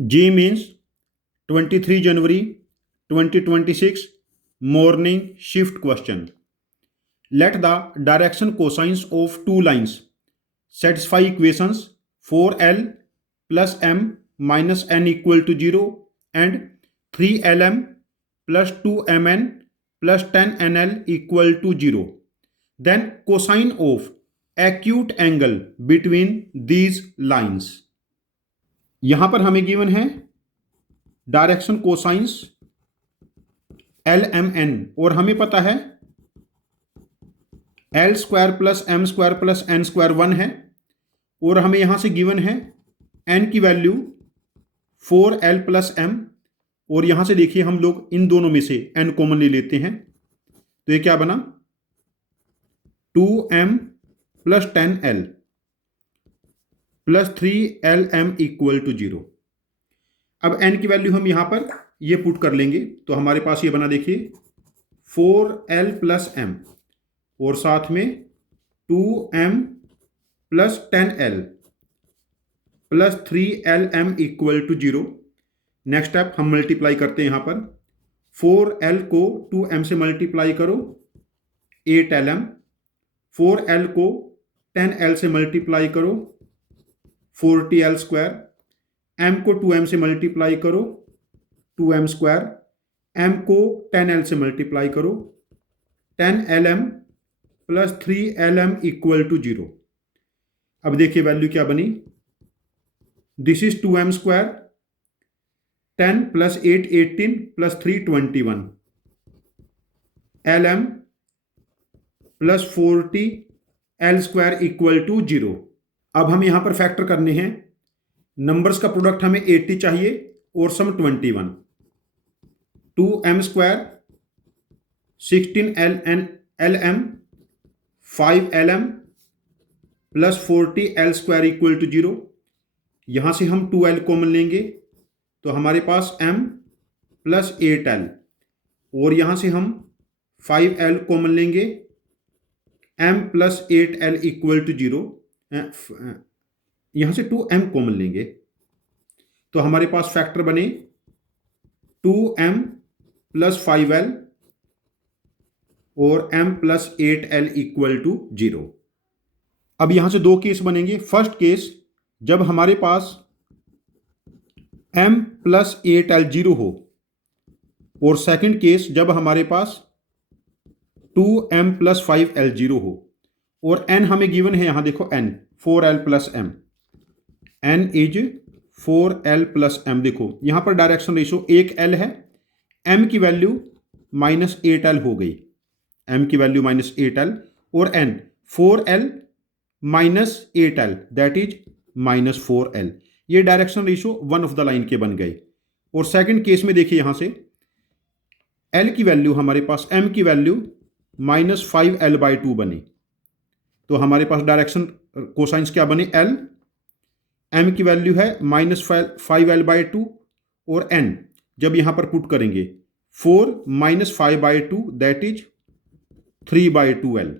G means 23 January 2026 morning shift question. Let the direction cosines of two lines satisfy equations 4L plus M minus N equal to 0 and 3LM plus 2MN plus 10NL equal to 0. Then cosine of acute angle between these lines. यहां पर हमें given है direction cosines L M N और हमें पता है L square plus M square plus N square 1 है और हमें यहां से गिवन है एन की वैल्यू 4L प्लस एम और यहां से देखिए हम लोग इन दोनों में से एन कॉमन ले लेते हैं तो ये क्या बना 2M plus 10L plus 3LM equal to 0। अब n की वैल्यू हम यहां पर ये पुट कर लेंगे तो हमारे पास ये बना देखिए 4L प्लस एम और साथ में 2M plus 10L plus 3LM equal to 0। Next step हम मल्टीप्लाई करते हैं यहां पर 4L को 2M से मल्टीप्लाई करो 8LM 4L को 10L से मल्टीप्लाई करो 40L स्क्वायर M को 2M से मल्टीप्लाई करो 2M स्क्वायर M को 10L से मल्टीप्लाई करो 10LM plus 3LM equal to 0। अब देखिए वैल्यू क्या बनी this is 2M square 10 plus 8 18 plus 3 21 LM plus 40 L square equal to 0। अब हम यहां पर फैक्टर करने हैं नंबर्स का प्रोडक्ट हमें 80 चाहिए और sum 21 2M square 16LM 5LM plus 40L square equal to 0। यहां से हम 2L कॉमन लेंगे तो हमारे पास M प्लस 8L और यहां से हम 5L कॉमन लेंगे M plus 8L equal to 0। यहां से 2M कॉमन लेंगे तो हमारे पास फैक्टर बने 2M प्लस 5L और M plus 8L equal to 0। अब यहां से दो केस बनेंगे। फर्स्ट केस जब हमारे पास M प्लस 8L 0 हो और सेकंड केस जब हमारे पास 2M प्लस 5L 0 हो और n हमें गिवन है यहां देखो n 4L plus m n is 4L plus m। देखो यहां पर डायरेक्शन रेशियो एक L है m की वैल्यू माइनस 8L हो गई m की वैल्यू माइनस 8L और n 4L minus 8L that is minus 4L। ये direction ratio one of the line के बन गए। और सेकंड केस में देखिए यहां से L की वैल्यू हमारे पास m की वैल्यू माइनस 5L बाई 2 बनी तो हमारे पास डायरेक्शन कोसाइंस क्या बने L m की वैल्यू है माइनस 5L बाई 2 और n जब यहां पर पुट करेंगे 4 minus 5 by 2 that is 3 by 2L।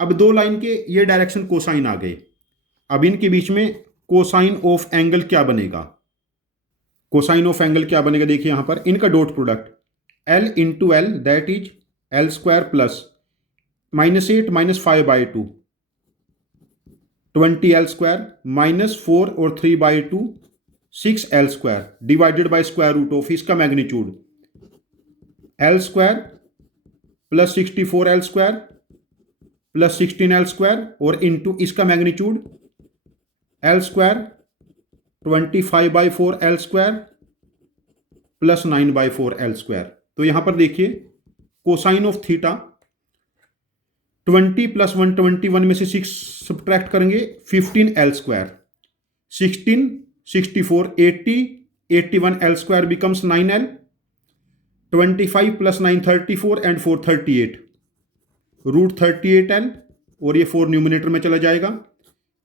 अब दो लाइन के ये डायरेक्शन कोसाइन आ गए। अब इनके बीच में कोसाइन ऑफ एंगल क्या बनेगा कोसाइन ऑफ एंगल क्या बनेगा देखिए यहां पर इनका dot product L into L that is L square plus minus 8 minus 5 by 2 20L square minus 4 और 3 by 2 6L square divided by square root of इसका magnitude L square plus 64L square plus 16L square और into इसका magnitude L square 25 by 4L square plus 9 by 4L square. तो यहां पर देखिए cosine of theta 20 plus 121 में से 6 subtract करेंगे 15L square 16 64 80 81L square becomes 9L 25 plus 9 34 and 4 38 root 38L और ये 4 न्यूमिनेटर में चला जाएगा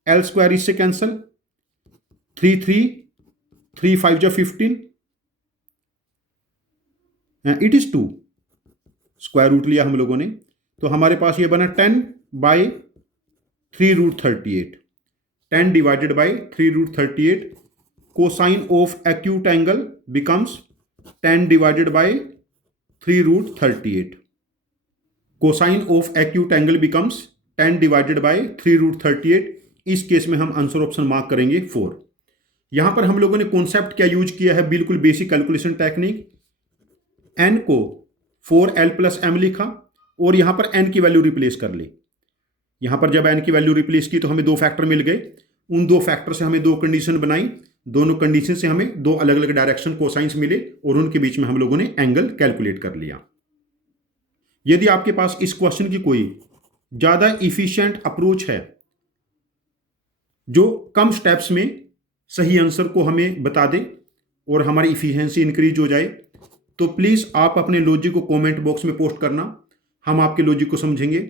L स्क्वायर इससे कैंसल 3 3 3 5 जा 15 इट इज 2 स्क्वायर रूट लिया हम लोगों ने तो हमारे पास ये बना 10 by 3 root 38 10 divided by 3 root 38 cosine of acute angle becomes 10 divided by 3√38. Cosine of acute angle becomes 10 divided by 3√38. इस केस में हम आंसर ऑप्शन मार्क करेंगे 4. यहां पर हम लोगों ने कॉन्सेप्ट क्या यूज किया है, बिल्कुल बेसिक कैलकुलेशन टेक्निक. n को 4l + m लिखा और यहां पर n की वैल्यू रिप्लेस कर ली. यहां पर जब n की वैल्यू रिप्लेस की तो हमें दो फैक्टर मिल गए. उन दो फैक्टर से हमें दो कंडीशन बनाई. दोनों कंडीशन से हमें दो अलग अलग डायरेक्शन कोसाइंस मिले और उनके बीच में हम लोगों ने एंगल कैलकुलेट कर लिया. यदि आपके पास इस क्वेश्चन की कोई ज्यादा इफिशिएंट अप्रोच है जो कम स्टेप्स में सही आंसर को हमें बता दे और हमारी इफिशिएंसी इंक्रीज हो जाए, तो प्लीज़ आप अपने लॉजिक को कमेंट बॉक्स में पोस्ट करना. हम आपके लॉजिक को समझेंगे.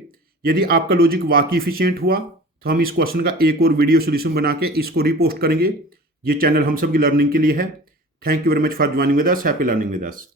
यदि आपका लॉजिक वाकई इफिशिएंट हुआ तो हम इस क्वेश्चन का एक और वीडियो सोल्यूशन बना के इसको रीपोस्ट करेंगे. ये चैनल हम सब की लर्निंग के लिए है. Thank you very much for joining with us. Happy learning with us.